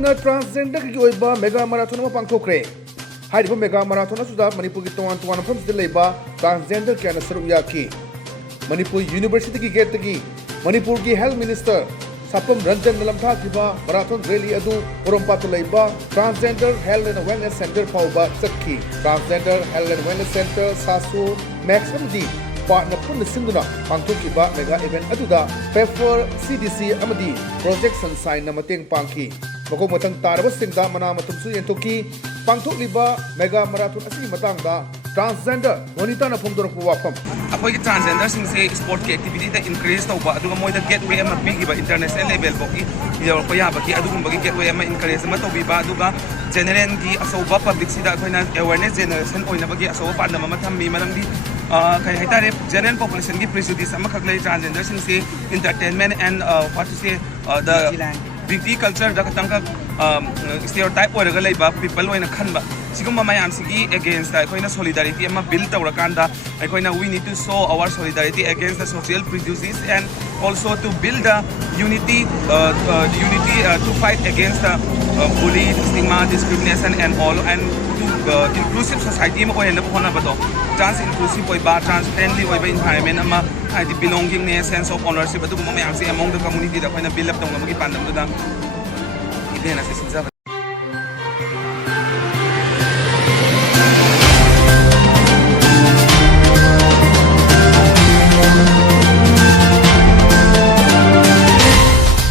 ꯉꯔꯥꯡꯅ ꯇ꯭ꯔꯥꯟꯁꯖꯦꯟꯗꯔꯒꯤ ꯑꯣꯏꯕ mega marathon ꯑꯃ ꯄꯥꯡꯊꯣꯛꯈ꯭ꯔꯦ꯫ ꯍꯥꯏꯔꯤꯕ ꯃꯦꯒꯥ ꯃꯥꯔꯥꯊꯣꯟ ꯑꯁꯤꯗ ꯃꯅꯤꯄꯨꯔꯒꯤ ꯇꯣꯉꯥꯟ ꯇꯣꯉꯥꯟꯕ ꯃꯐꯝꯁꯤꯗ ꯂꯩꯕ ꯇ꯭ꯔꯥꯟꯁꯖꯦꯟꯗꯔ ꯀꯌꯥꯅ ꯁꯔꯨꯛ ꯌꯥꯈꯤ꯫ ꯃꯅꯤꯄꯨꯔ ꯌꯨꯅꯤꯚꯔꯁꯤꯇꯤꯒꯤ ꯒꯦꯠꯇꯒꯤ ꯃꯅꯤꯄꯨꯔꯒꯤ ꯍꯦꯜꯊ ꯃꯤꯅꯤꯁꯇꯔ ꯁꯥꯄꯝ ꯔꯟꯖꯟꯅ ꯂꯝꯊꯥꯈꯤꯕ ꯃꯥꯔꯥꯊꯣꯟ ꯔꯦꯂꯤ ꯑꯗꯨ ꯄꯣꯔꯣꯝꯄꯥꯠꯇ ꯂꯩꯕ ꯇ꯭ꯔꯥꯟꯁꯖꯦꯟꯗꯔ ꯍꯦꯜꯊ ꯑꯦꯟड ꯋꯦꯜꯅꯦꯁ ꯁꯦꯟꯇꯔ ꯐꯥꯎꯕ ꯆꯠꯈꯤ꯫ ꯇ꯭ꯔꯥꯟꯁꯖꯦꯟꯗꯔ ꯍꯦꯜꯊ ꯑꯦꯟड ꯋꯦꯜꯅꯦꯁ ꯁꯦꯟꯇꯔ, ꯁꯥꯁꯨ, ꯃꯦꯛꯁ ꯑꯃꯗꯤ ꯄꯥꯔꯠꯅ ꯄꯨꯟꯅ ꯁꯤꯟꯗꯨꯅ ꯄꯥꯡꯊꯣꯛꯈꯤꯕ ꯃꯦꯒꯥ ꯏꯚꯦꯟꯠ ꯑꯗꯨꯗ ꯄꯦꯐꯔ, CDC ꯑꯃꯗꯤ ꯄ꯭ꯔꯣꯖꯦꯛ ꯁꯟꯁꯥꯏꯟꯅ ꯃꯇꯦꯡ ꯄꯥꯡꯈꯤ꯫ ꯃꯈꯣꯡ ꯃꯊꯪ ꯇꯥꯔꯕꯁꯤꯡꯗ ꯃꯅꯥ ꯃꯊꯨꯝꯁꯨ ꯌꯦꯟꯊꯣꯛꯈꯤ꯫ ꯄꯥꯡꯊꯣꯛꯂꯤꯕ ꯃꯦꯒꯥ ꯃꯥꯔꯥꯊꯣꯟ ꯑꯁꯤꯒꯤ ꯃꯇꯥꯡꯗ ꯇ꯭ꯔꯥꯟꯁꯖꯦꯟꯗꯔ ꯋꯥꯅꯤꯇꯥꯅ ꯐꯣꯡꯗꯣꯔꯛꯄ ꯋꯥꯐꯝ꯫ ꯑꯩꯈꯣꯏꯒꯤ ꯇ꯭ꯔꯥꯟꯁꯖꯦꯟꯗꯔꯁꯤꯡꯁꯦ ꯁ꯭ꯄꯣꯔꯠꯀꯤ ꯑꯦꯛꯇꯤꯚꯤꯇꯤꯗ ꯏꯟꯀꯔꯦꯖ ꯇꯧꯕ ꯑꯗꯨꯒ ꯃꯣꯏꯗ ꯒꯦꯠꯋꯦ ꯑꯃ ꯄꯤꯈꯤꯕ ꯏꯟꯇꯔꯅꯦꯁꯅꯦꯜ ꯂꯦꯚꯦꯜꯐꯥꯎꯒꯤ ꯌꯧꯔꯛꯄ ꯌꯥꯕꯒꯤ ꯑꯗꯨꯒꯨꯝꯕꯒꯤ ꯒꯦꯠꯋꯦ ꯑꯃꯏꯟꯀꯔꯦꯖ ꯑꯃ ꯇꯧꯕꯤꯕ ꯑꯗꯨꯒ ꯖꯦꯅꯔꯦꯜꯒꯤ ꯑꯆꯧꯕ ꯄꯕ꯭ꯂꯤꯛꯁꯤꯗ ꯑꯩꯈꯣꯏꯅ ꯑꯦꯋꯦꯔꯅꯦꯁ ꯖꯦꯅꯔꯦꯁꯟ ꯑꯣꯏꯅꯕꯒꯤ ꯑꯆꯧꯕ ꯄꯥꯟꯗꯝ ꯑꯃ ꯊꯝꯃꯤ꯫ ꯃꯔꯝꯗꯤ ꯀꯩ ꯍꯥꯏꯇꯥꯔꯦ ꯖꯦꯅꯔꯦꯜ ꯄꯣꯄꯨꯂꯦꯁꯟꯒꯤ ꯄ꯭ꯔꯤꯖꯨꯗꯤꯁ ꯑꯃꯈꯛ ꯂꯩ ꯇ꯭ꯔꯥꯟꯁꯖꯦꯟꯗꯔꯁꯤꯡꯁꯦ ꯏꯟꯇꯔꯇꯦꯟꯃꯦꯟ ꯑꯦꯟ ꯋꯥꯠ ꯇꯨ ꯁꯦ ꯗ ꯕ꯭ꯌꯨꯇꯤ ꯀꯜꯆꯔꯗ ꯈꯤꯇꯪꯈꯛ ꯁ꯭ꯇꯦꯔꯤꯑꯣꯇꯥꯏꯞ ꯑꯣꯏꯔꯒ ꯂꯩꯕ ꯄꯤꯄꯜ ꯑꯣꯏꯅ ꯈꯟꯕ ꯁꯤꯒꯨꯝꯕ ꯃꯌꯥꯝꯁꯤꯒꯤ ꯑꯦꯒꯦꯟꯁꯇ ꯑꯩꯈꯣꯏꯅ ꯁꯣꯂꯤꯗꯥꯔꯤꯇꯤ ꯑꯃ ꯕꯤꯜ ꯇꯧꯔꯀꯥꯟꯗ ꯑꯩꯈꯣꯏꯅ we need to show our solidarity against the social prejudice and also to build the unity to fight against the bullying, stigma, discrimination and all, and to inclusive society ma oina honabado trans inclusive oiba trans friendly oiba environment ama haidi belongingness, sense of ownership adu mo mayam se among the community da koina build up tong amagi pandam da event ase sinjaba